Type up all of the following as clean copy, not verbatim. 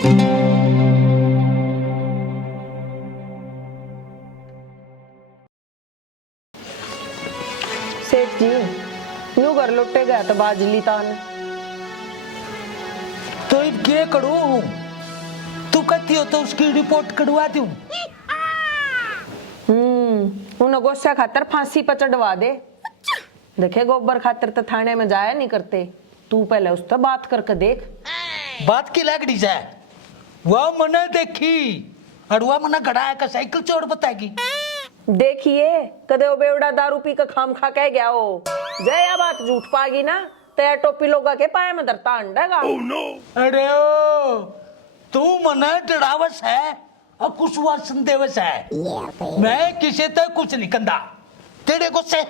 सेठ जी यूं घर लुटे गया तो बाजली तान तो अब क्या करूं? तू कहती हो तो उसकी रिपोर्ट करवा दूं। उन गोस्सा खातर फांसी पर चढ़वा दे। देखे गोबर खातर तो थाने में जाया नहीं करते, तू पहले उससे बात करके देख। बात की लगड़ी है वह मने देखी और वह मने गड़ाया का साइकिल चोर बताएगी। देखिए कदे वो बेवड़ा दारू पी का खाम खा कह गया हो, जय या बात झूठ पागी ना तो टोपी लोगा के पाए में धरता अंडेगा। oh, no. अरे ओ तू मने डरावस है और कुछ वासन देवस है। मैं किसी तो कुछ नहीं कंदा तेरे गुस्से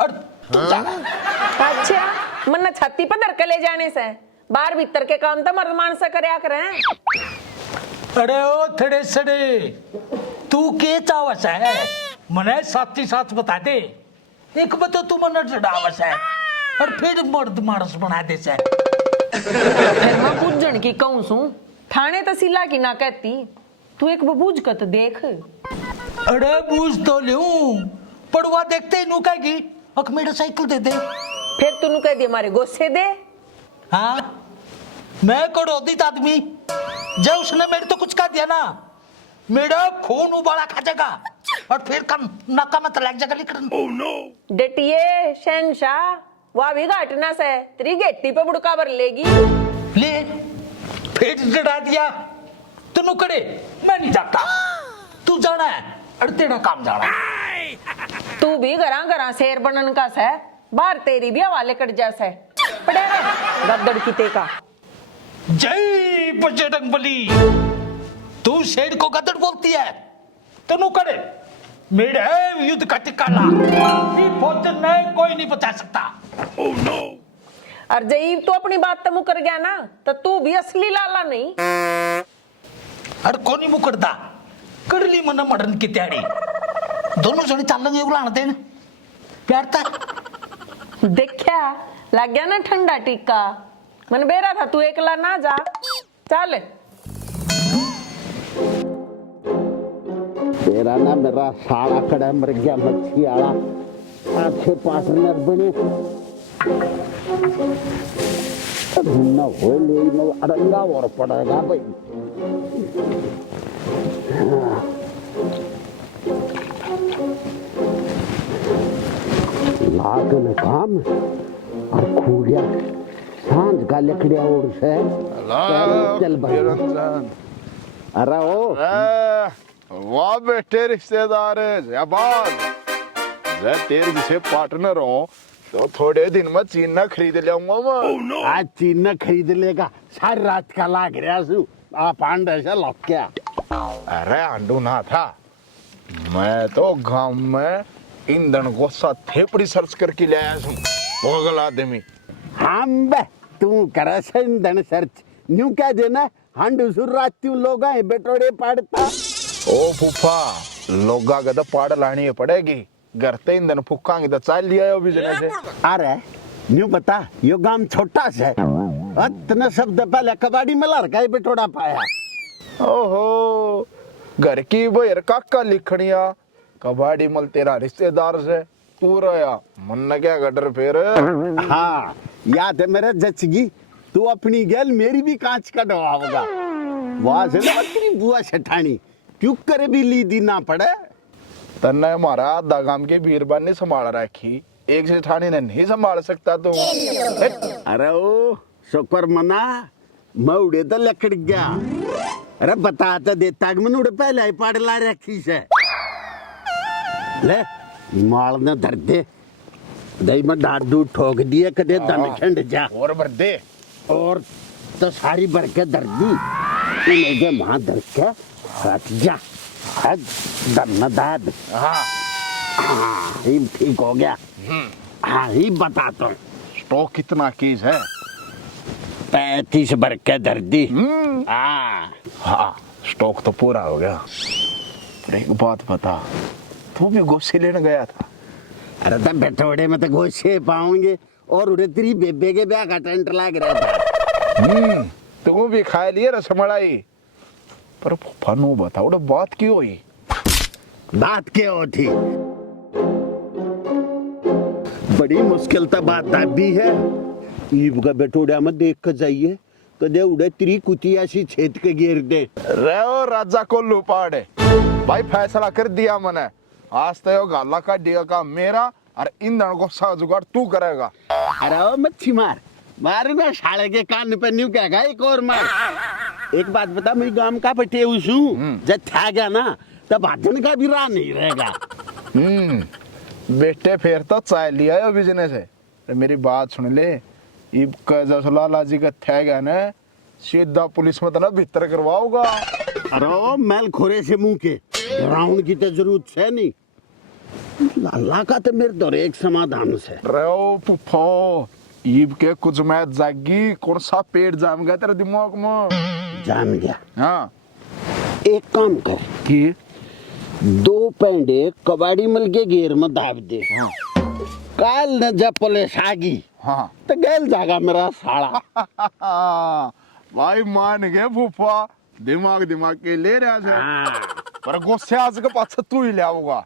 और तू जा। अच्छा मन्ना छाती पर धर के ले जाने से बाहर भीतर के काम तो मर्द मानस करया करें। अरे ओ थड़े सड़े तू के चावस है मने साथ ही साथ बता दे। एक बतो तू मने डरावस है और फिर मर्द मानस बना दे से। फिर मैं पूजन की कहूं सू थाने तहसीला की ना कहती, तू एक बबूझ कर तो देख। अरे बूझ तो लूं पड़वा देखते ही नू कहेगी अक मेरा साइकिल दे दे। फिर तूने कह दिया हमारे गोस्से दे। हाँ मैं कड़ोदित आदमी जब उसने मेरे तो कुछ कह दिया ना मेरा खून उबाला खा जाएगा और फिर कम नका मत लग जाएगा लिखन। oh, no. डटिए शहनशाह वह भी घाटना से तेरी गेटी पे बुड़का भर लेगी। ले फिर डरा दिया तू करे मैं नहीं जाता, तू जाना है और तेरा काम जाना है। तू भी घरा घरा शेर बनन का से बाहर तेरी भी हवाले कट जैसे पड़े गद्दड़ की तेका। जय बजरंग बली। तू शेर को गदड़ बोलती है तनु करे मेरे युद्ध का टिकाला भोजन नहीं कोई नहीं बचा सकता। oh, no. और जईब तू अपनी बात तो मुकर गया ना तो तू भी असली लाला नहीं। अरे कोनी मुकरदा कर ली मना मरन की तैयारी दोनों जने चलेंगे बुलाना देन प्यार तक देखा लग गया ना ठंडा टीका। मन बेरा था तू एकला ना जा चल। तेरा ना मेरा सारा कड़ा मर गया मच्छी आला अच्छे पार्टनर बने न हो ले न अरंगा और पड़ेगा भाई। लागन काम और खूड़िया सांझ का लकड़िया और से चल भाई। अरे ओ वाह बेटे रिश्तेदार जबान तेरे जैसे पार्टनर हो तो थोड़े दिन में चीना खरीद लाऊंगा मैं। oh, no. आज चीना खरीद लेगा सारी रात का लाग रहा सु आप आंड ऐसा लग क्या। अरे आंडू ना था मैं तो गांव में ईंधन को थेपड़ी सर्च करके ले आया हूँ पागल आदमी। हम बे तू करे ईंधन सर्च न्यू क्या देना हांडू सुर रात लोग आए बेटोड़े पड़ता। ओ फूफा लोगा का तो पाड़ लानी पड़ेगी घर ते ईंधन फूकांगे तो चल लिया है बिजनेस है। अरे न्यू बता यो गांव छोटा सा है इतने शब्द पहले कबाड़ी में लड़का बेटोड़ा पाया। ओहो घर की बोयर काका लिखनिया कबाड़ी मल तेरा रिश्तेदार से तू रहा मन क्या गटर फिर। हाँ याद है मेरे जचगी तू अपनी गैल मेरी भी कांच का डवाओगा वहां से ना तेरी बुआ सेठानी क्यों करे भी ली दी ना पड़े। तन्ने हमारा आधा गांव के बीरबान ने संभाल रखी एक सेठानी ने नहीं संभाल सकता तू। अरे ओ शुक्र मना मैं उड़े तो लकड़ गया। अरे बता तो देता कि मैंने उड़े पहले ही पाड़ ला रखी से ले माल न धर दे दही में डाट दूध ठोक दिए कदे दन खंड जा और भर दे और तो सारी भर के धर दी इन्हें वहां धर के हट जा दन दाद। हाँ ये ठीक हो गया। हाँ ही बताता हूँ स्टॉक कितना केस है 35 भर के धर दी। हाँ स्टॉक तो पूरा हो गया। एक बात बता तू भी गोश्त लेने गया था। अरे तब बेटोड़े में तो गोश्त पाऊंगे और उन्हें तेरी बेबे के ब्याह का टेंट लग रहा था। तू भी खा लिए रसमलाई पर फूफा नु बताओ ना बात क्यों हुई? बात क्या हो थी? बड़ी मुश्किल तो बात दाबी है। ईब का बेटोड़ा में देख कर जाइए कदे उड़े तेरी कुती ऐसी छेद के गिर दे। रे ओ राजा को लुपाड़े भाई फैसला कर दिया मैंने। आज तो यो गाला का दिया का मेरा और ईंधन को सा जुगाड़ तू करेगा। अरे ओ मच्छी मार मार ना साले के कान पे न्यू क्या एक और मार। एक बात बता मेरी गांव का पटे उसू जब था गया ना तब भाजन का भी राह नहीं रहेगा। बेटे फिर तो चाय लिया है बिजनेस है। मेरी बात सुन ले इब का जब लाला जी का थे गया ना सीधा पुलिस में तना भीतर करवाओगा। अरे ओ मैल खोरे से मुंह के ग्राउंड की तो जरूरत है नहीं। लाला का तो मेरे दौरे एक समाधान से रो पुफो ईब के कुछ मैच जागी कौन सा पेट जाम गया तेरे दिमाग में? जान गया। हाँ एक काम कर कि 2 पेंडे कबाड़ी मल के घेर में दाब दे। हाँ। काल न जब पुलिस आगी हाँ तो गैल जागा मेरा साला। भाई मान गए फूफा दिमाग दिमाग के ले रहा है। हाँ। पर गुस्से आज के पास तू ही ले आऊंगा।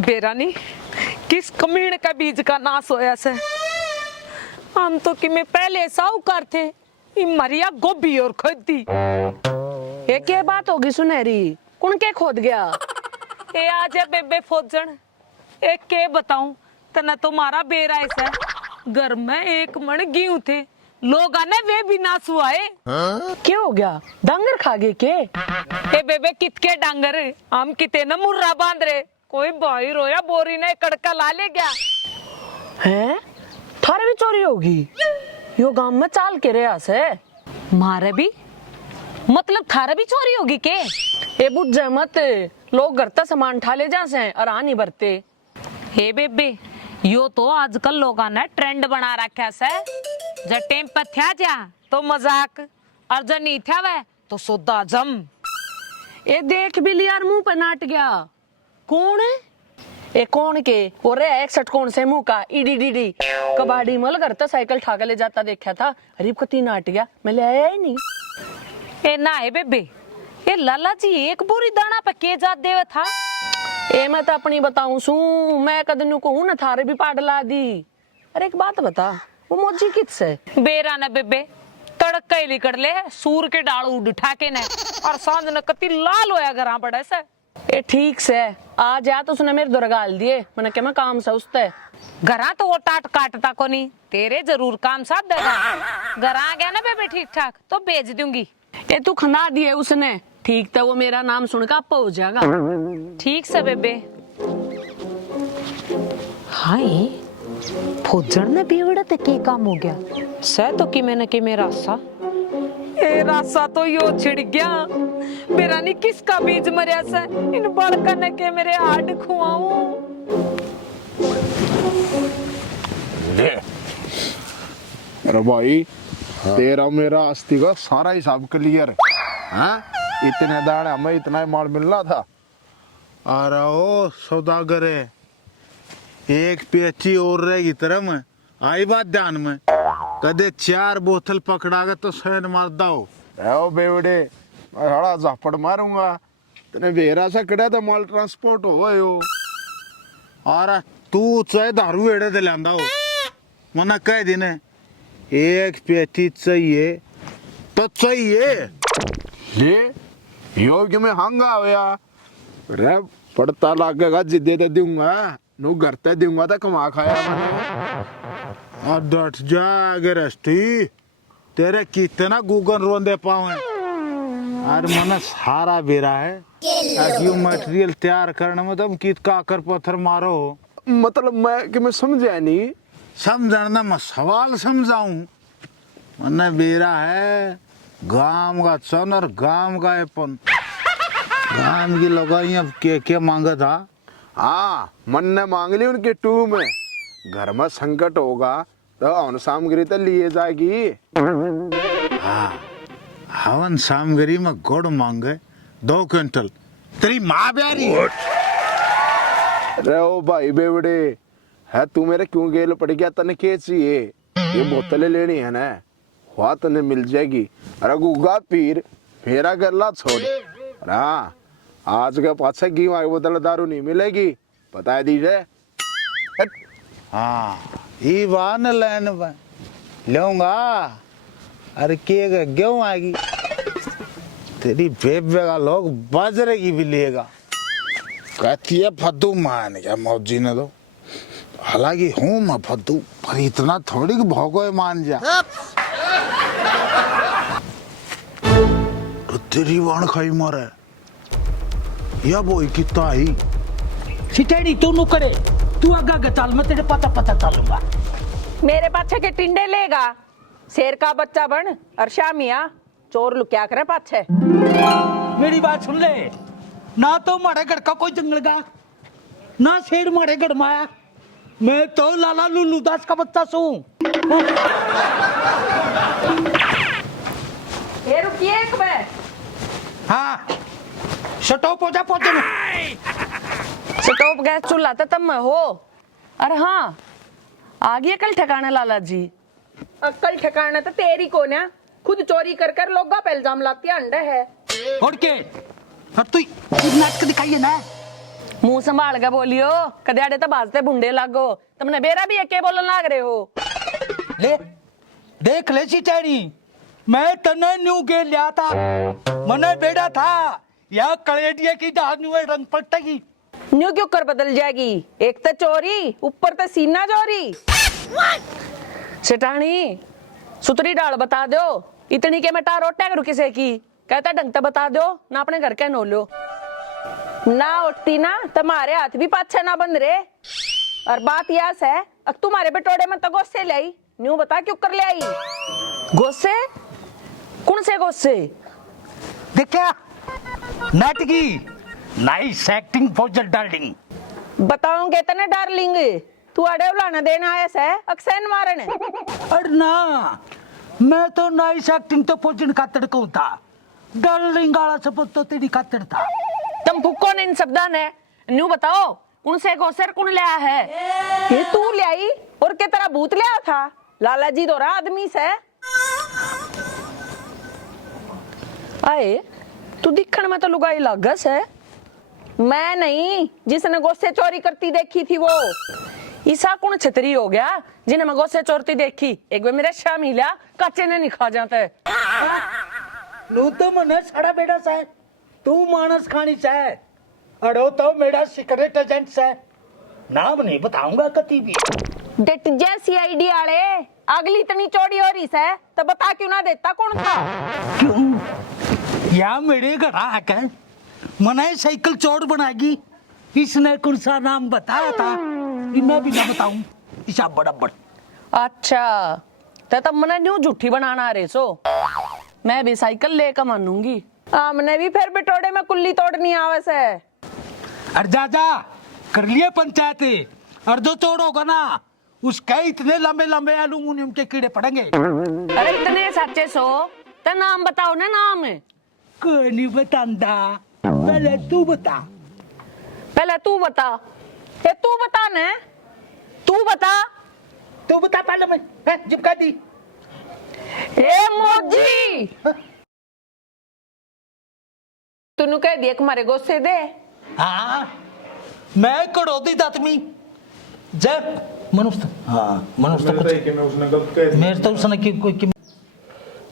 बेरानी किस कमीण का बीज का नाश होया से। हम तो कि मैं पहले साहूकार थे मरिया गोभी और खोदी। एक ये बात होगी सुनहरी कौन के खोद गया? ए आज है बेबे फौजन एक के बताऊं तना तुम्हारा बेरा ऐसा घर में 1 मन गेहूं थे लोग आने वे भी नास हुआ है। क्या हो गया? डांगर खा गए के? ए बेबे कितके डांगर हम किते न मुर्रा बांध रहे कोई भाई रोया बोरी ने कड़का ला ले गया है। थारे भी चोरी होगी यो गांव में चाल के रहा से मारे भी मतलब थारे भी चोरी होगी के? ए बुझ मत लोग घर तक सामान ठा ले जा से और आ नहीं भरते। हे बेबे यो तो आजकल लोगों ने ट्रेंड बना रखा से जब टेम पर थया जा तो मजाक और जब नहीं थया वह तो सोदा जम। ए देख भी लिया मुंह पे नाट गया। कौन है? ए कौन के? वो रे 61 कौन से मुंह का ईडी कबाड़ी मल करता साइकिल ठाके ले जाता देखा था। अरीब कती नाट गया मैं ले आया ही नहीं। ए ना है बेबे ये लाला जी 1 बोरी दाना पे के जात देवे था। ए मैं तो अपनी बताऊं सू मैं कदनू को हूं ना थारे भी पाड़ ला दी। अरे एक बात बता वो मोजी कित से? बेरा ना बेबे तड़का ही लिकड़ ले सूर के डाल उड़ उठा के ने और सांझ न कती लाल होया घरा पड़े से। ए ठीक से आ जा तो उसने मेरे दुर्गाल दिए मैंने क्या मैं काम से उसते घरा तो वो टाट काटता को नहीं तेरे जरूर काम साथ देगा। घर आ गया ना बेबे ठीक ठाक तो भेज दूंगी। ए तू खना दिए उसने ठीक तो वो मेरा नाम सुनकर आपा हो जाएगा। ठीक से बेबे। हाय फौजन ने बेवड़ा ते के काम हो गया सह तो कि मैंने के मेरा रासा ए रासा तो यो छिड़ गया मेरा नहीं किसका बीज मरिया से इन बड़का ने के मेरे हाड खुआऊं। अरे भाई तेरा मेरा अस्थि का सारा हिसाब क्लियर है। इतने दाने हमें इतना ही माल मिलना था। अरे ओ सौदागर है एक पेची और रहेगी तरह में आई बात ध्यान में कदे 4 बोतल पकड़ा गए तो सैन मार दाओ। ओ बेवड़े मैं हड़ा झापड़ मारूंगा तेने बेरा से कड़ा तो माल ट्रांसपोर्ट हो गए हो। अरे तू चाहे दारू एड़े दे लांदा हो मना कह दिन एक पेटी चाहिए तो चाहिए ले यो कि मैं हंगा होया रे पड़ता लागेगा जिद्दे दे दूंगा नु घर ते दूंगा तो कमा खाया मैंने। और डट जा अगर रस्ती तेरे कितना गूगल रोंदे पावे और मन सारा बेरा है क्यों मटेरियल तैयार करने में तुम कित काकर पत्थर मारो। मतलब मैं कि मैं समझा नहीं। समझना मैं सवाल समझाऊं मन बेरा है गांव का चन और गांव का अपन गांव की लगाई अब के मांगा था। हाँ मन ने मांग ली उनके टू में घर में संकट होगा तो अन्न सामग्री तो लिए जाएगी। हाँ हवन सामग्री में गुड़ मांगे 2 क्विंटल तेरी माँ प्यारी है। अरे ओ भाई बेवड़े है तू मेरे क्यों गेल पड़ गया तने के चाहिए ये बोतलें लेनी है ना हुआ तने मिल जाएगी। अरे गुगा पीर फेरा गल्ला छोड़। अरे हाँ, आज के पाछे घी वाली बोतल दारू नहीं मिलेगी, बता दीजिए। हाँ ये वान लैन लूंगा। अरे के गेहूं आएगी तेरी बेबे का लोग बाजरे की भी लेगा। कहती है फद्दू मान क्या मौजी ने तो, हालांकि हूं मैं फद्दू पर इतना थोड़ी कि भोगो मान जा। तो तेरी वाण खाई मारे या बोई कितना ही सिटेडी तू नु करे, तू आगा आगे चल, मैं तेरे पता पता चलूंगा। मेरे पाछे के टिंडे लेगा, शेर का बच्चा बन और शामिया चोर लुक्या करे पाछे। मेरी बात सुन ले, ना तो मारे गढ़ का कोई जंगल गा, ना शेर मारे गढ़ माया, मैं तो लाला लुल्लू दास का बच्चा सू। ये रुकिए एक बार। हाँ शटो पोजा पोजा स्टॉप गैस चूल्हा तो तब मैं हो। अरे हाँ आ गया कल ठिकाना लाला जी। कल ठिकाना तो तेरी को ना, खुद चोरी कर कर लोग पे इल्जाम लाती है अंडे है। और के अब तू नाटक दिखाइए ना। मुंह संभाल के बोलियो, कदे तो बाजते बुंडे लागो, तुमने बेरा भी एके बोलन लाग रहे हो। ले देख ले सिटेडी, मैं तने न्यू के लिया था, मने बेड़ा था या कलेडिया की डालू रंग पट्टेगी। न्यू क्यों कर बदल जाएगी, एक तो चोरी ऊपर तो सीना चोरी। सेठानी सुतरी डाल बता दो, इतनी के मैं टार ओटा करूं किसे की, कहता ढंग तो बता दो ना, अपने घर के नो लो ना उठती ना तुम्हारे हाथ भी पाछे ना बंद रहे। और बात यह है अब तुम्हारे बेटोड़े में तो गोस्से ले आई, न्यू बता क्यों कर ले आई गोस्से, कौन से गोस्से? देखा नाटकी नाइस एक्टिंग फॉर डार्लिंग। बताओगे तने डार्लिंग, तू अड़े उलाना देना आया से अक्सैन मारन। अरे ना, मैं तो नाइस एक्टिंग तो पोजन का तड़का होता, डार्लिंग वाला सब तो तेरी खातिर था। तुम फुक्को ने इन शब्दा ने, न्यू बताओ कौन से गोसर कौन लिया है? ये तू ले आई और के तरह भूत लिया था, लाला जी दोरा आदमी से। आए तू दिखण में तो लुगाई लागस है, मैं नहीं जिसने गोसे चोरी करती देखी थी वो। ईसा कौन छतरी हो गया जिन्हें मैं गोसे चोरती देखी, एक बार मेरे शाम ही लिया काचे ने नहीं खा जाते। नू तो मने साड़ा बेड़ा से, तू मानस खानी से, अड़ो तो मेरा सीक्रेट एजेंट से, नाम नहीं बताऊंगा कती भी। डेट जैसी आईडी आले अगली इतनी चोरी हो रही है तो बता क्यों ना देता कौन था? क्यों या मेरे घर आके मने साइकिल चोर बनाएगी, इसने कौन सा नाम बताया था, मैं भी ना बताऊं, हिसाब बड़ा बड़। अच्छा तो तब मने न्यू झूठी बनाना रहे सो, मैं भी साइकिल लेकर मानूंगी। हमने भी फिर बिटोड़े में कुल्ली तोड़नी आवे से। अरे जा जा कर लिए पंचायत, और जो चोर होगा ना उसके इतने लंबे लंबे एल्यूमिनियम के कीड़े पड़ेंगे। अरे इतने सच्चे सो तो नाम बताओ ना, नाम कोई नहीं बतांदा, पहले तू बता। पहले तू बता, ये तू बता ने, तू बता, तू बता पहले, मैं जिपका दी। ए मोजी तूने कह दिया कि मारे गोसे दे। हाँ मैं कड़ोदी दातमी जब मनुष्य, हाँ मनुष्य कुछ मेरे तो उसने कि कोई कि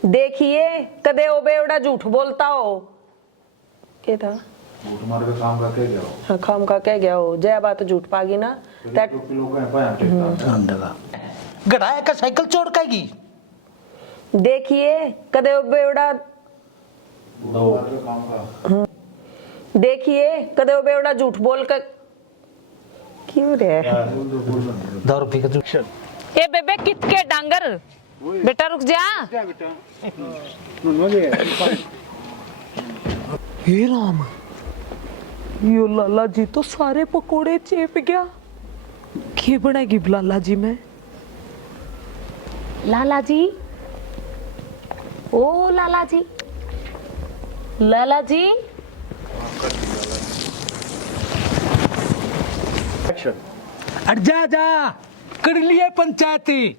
देखिए कदे ओ बेवड़ा झूठ बोलता हो, क्या था झूठ मार के काम का कह गया हो। हाँ खाम का कह गया हो, जय बात झूठ पागी ना दैट गड़ाया का साइकिल चोर काएगी। देखिए कदे ओ बेवड़ा, देखिए कदे ओ बेवड़ा झूठ बोल कर क्यों रे 10 रुपए का झूठ। ए बेबे कित के डांगर, बेटा रुक जा। हे राम, यो लाला जी तो सारे पकोड़े चेप गया, क्या बनाएगी लाला जी में? लाला जी, ओ लाला जी, लाला जी अरे जा जा कर लिए पंचायती।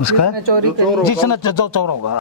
उसका चोरी करी। जिसने जो चोर होगा